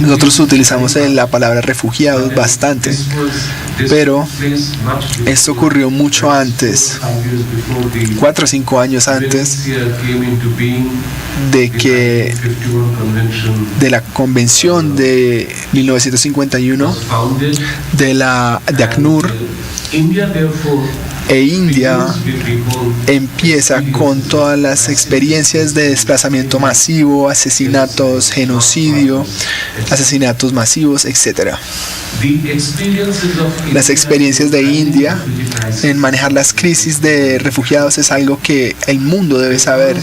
Nosotros utilizamos la palabra refugiados bastante, pero esto ocurrió mucho antes, 4 o 5 años antes de la convención de 1951 de ACNUR. E India empieza con todas las experiencias de desplazamiento masivo, asesinatos, genocidio, asesinatos masivos, etc. Las experiencias de India en manejar las crisis de refugiados es algo que el mundo debe saber,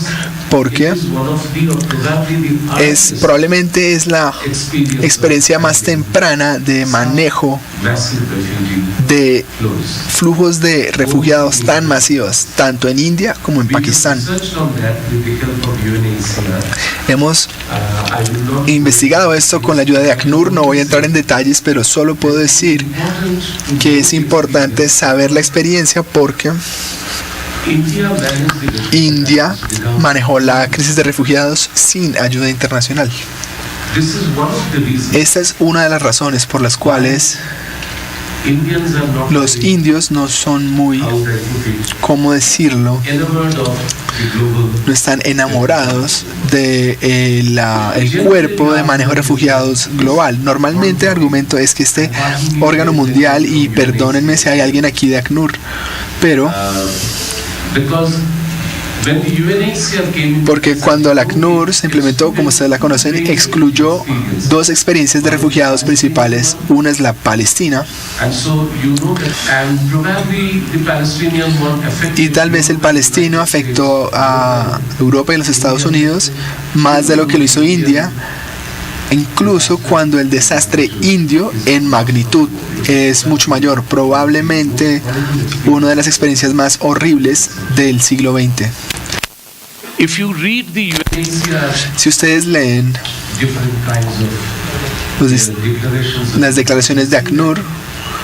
porque probablemente es la experiencia más temprana de manejo de flujos de refugiados tan masivos, tanto en India como en Pakistán. Hemos investigado esto con la ayuda de ACNUR, no voy a entrar en detalles, pero solo puedo decir que es importante saber la experiencia porque India manejó la crisis de refugiados sin ayuda internacional. Esta es una de las razones por las cuales los indios no son muy, ¿cómo decirlo? No están enamorados de el cuerpo de manejo de refugiados global. Normalmente el argumento es que este órgano mundial, y perdónenme si hay alguien aquí de ACNUR, pero porque cuando la ACNUR se implementó, como ustedes la conocen, excluyó 2 experiencias de refugiados principales. Una es la Palestina, y tal vez el palestino afectó a Europa y los Estados Unidos más de lo que lo hizo India, incluso cuando el desastre indio en magnitud es mucho mayor, probablemente una de las experiencias más horribles del siglo XX. Si ustedes leen las declaraciones de ACNUR,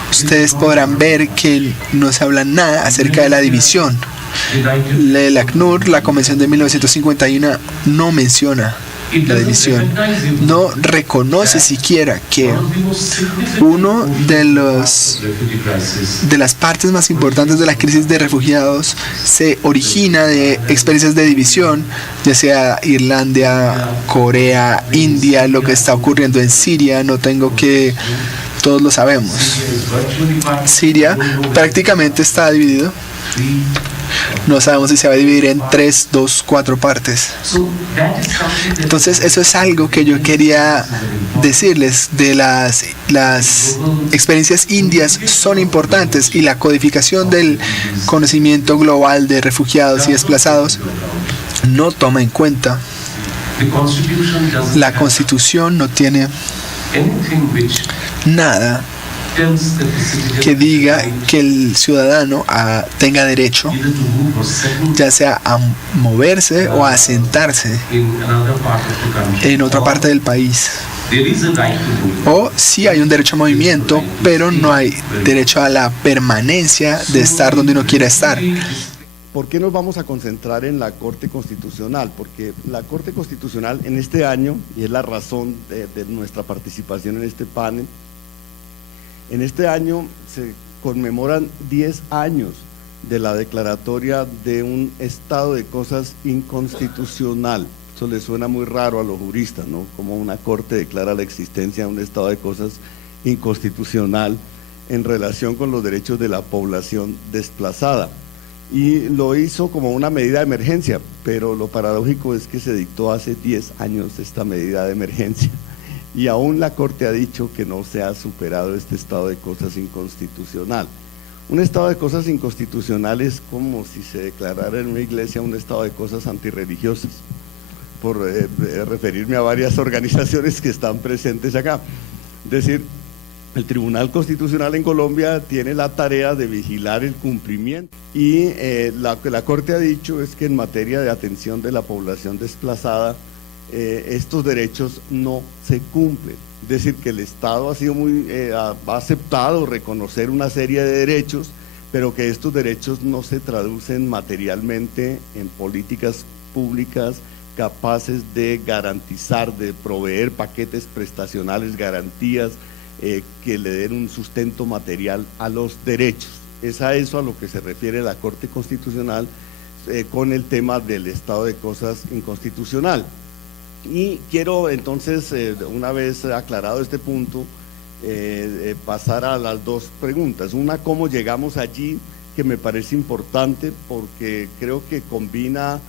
ustedes podrán ver que no se habla nada acerca de la división. El ACNUR, la Convención de 1951, no menciona la división, no reconoce siquiera que uno de las partes más importantes de la crisis de refugiados se origina de experiencias de división, ya sea Irlanda, Corea, India, lo que está ocurriendo en Siria. Todos lo sabemos. Siria prácticamente está dividido. No sabemos si se va a dividir en 3, 2, 4 partes. Entonces eso es algo que yo quería decirles. De las experiencias indias son importantes, y la codificación del conocimiento global de refugiados y desplazados no toma en cuenta. La Constitución no tiene nada que diga que el ciudadano tenga derecho ya sea a moverse o a asentarse en otra parte del país. O sí hay un derecho a movimiento, pero no hay derecho a la permanencia de estar donde uno quiera estar. ¿Por qué nos vamos a concentrar en la Corte Constitucional? Porque la Corte Constitucional en este año, y es la razón de nuestra participación en este panel, en este año se conmemoran 10 años de la declaratoria de un estado de cosas inconstitucional. Eso le suena muy raro a los juristas, ¿no? Como una corte declara la existencia de un estado de cosas inconstitucional en relación con los derechos de la población desplazada. Y lo hizo como una medida de emergencia, pero lo paradójico es que se dictó hace 10 años esta medida de emergencia. Y aún la Corte ha dicho que no se ha superado este estado de cosas inconstitucional. Un estado de cosas inconstitucional es como si se declarara en una iglesia un estado de cosas antirreligiosas, por referirme a varias organizaciones que están presentes acá. Es decir, el Tribunal Constitucional en Colombia tiene la tarea de vigilar el cumplimiento, y lo que la Corte ha dicho es que en materia de atención de la población desplazada, estos derechos no se cumplen. Es decir, que el Estado ha aceptado reconocer una serie de derechos, pero que estos derechos no se traducen materialmente en políticas públicas capaces de garantizar, de proveer paquetes prestacionales, garantías que le den un sustento material a los derechos. Es a eso a lo que se refiere la Corte Constitucional con el tema del estado de cosas inconstitucional. Y quiero entonces, una vez aclarado este punto, pasar a las dos preguntas. Una, ¿cómo llegamos allí?, que me parece importante porque creo que combina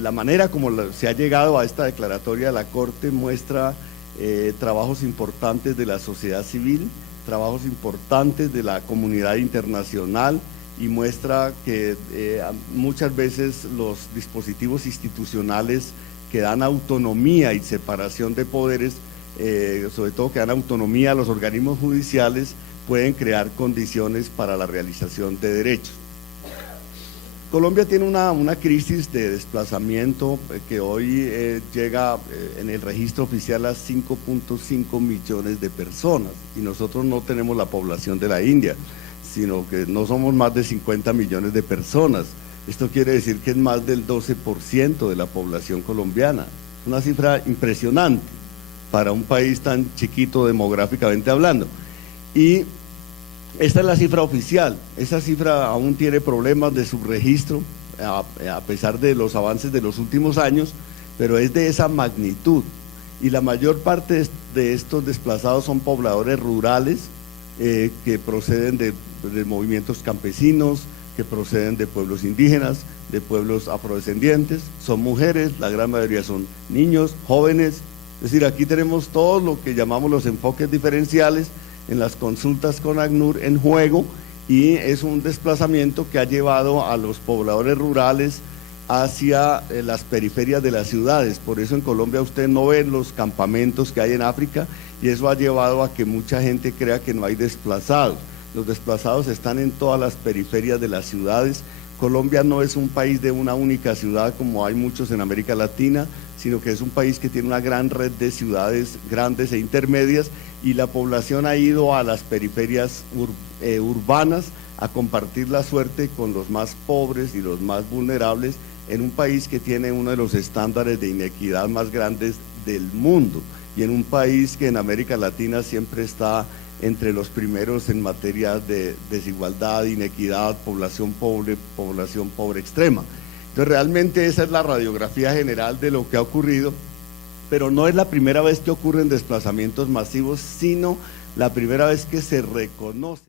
la manera como se ha llegado a esta declaratoria de la Corte, muestra trabajos importantes de la sociedad civil, trabajos importantes de la comunidad internacional, y muestra que muchas veces los dispositivos institucionales que dan autonomía y separación de poderes, sobre todo que dan autonomía a los organismos judiciales, pueden crear condiciones para la realización de derechos. Colombia tiene una crisis de desplazamiento que hoy llega en el registro oficial a 5.5 millones de personas, y nosotros no tenemos la población de la India, sino que no somos más de 50 millones de personas. Esto quiere decir que es más del 12% de la población colombiana. Una cifra impresionante para un país tan chiquito demográficamente hablando. Y esta es la cifra oficial. Esa cifra aún tiene problemas de subregistro, a pesar de los avances de los últimos años, pero es de esa magnitud. Y la mayor parte de estos desplazados son pobladores rurales que proceden de movimientos campesinos, que proceden de pueblos indígenas, de pueblos afrodescendientes, son mujeres, la gran mayoría son niños, jóvenes. Es decir, aquí tenemos todo lo que llamamos los enfoques diferenciales en las consultas con ACNUR en juego, y es un desplazamiento que ha llevado a los pobladores rurales hacia las periferias de las ciudades. Por eso en Colombia usted no ve los campamentos que hay en África, y eso ha llevado a que mucha gente crea que no hay desplazados. Los desplazados están en todas las periferias de las ciudades. Colombia no es un país de una única ciudad como hay muchos en América Latina, sino que es un país que tiene una gran red de ciudades grandes e intermedias, y la población ha ido a las periferias urbanas a compartir la suerte con los más pobres y los más vulnerables, en un país que tiene uno de los estándares de inequidad más grandes del mundo, y en un país que en América Latina siempre está entre los primeros en materia de desigualdad, inequidad, población pobre extrema. Entonces realmente esa es la radiografía general de lo que ha ocurrido, pero no es la primera vez que ocurren desplazamientos masivos, sino la primera vez que se reconoce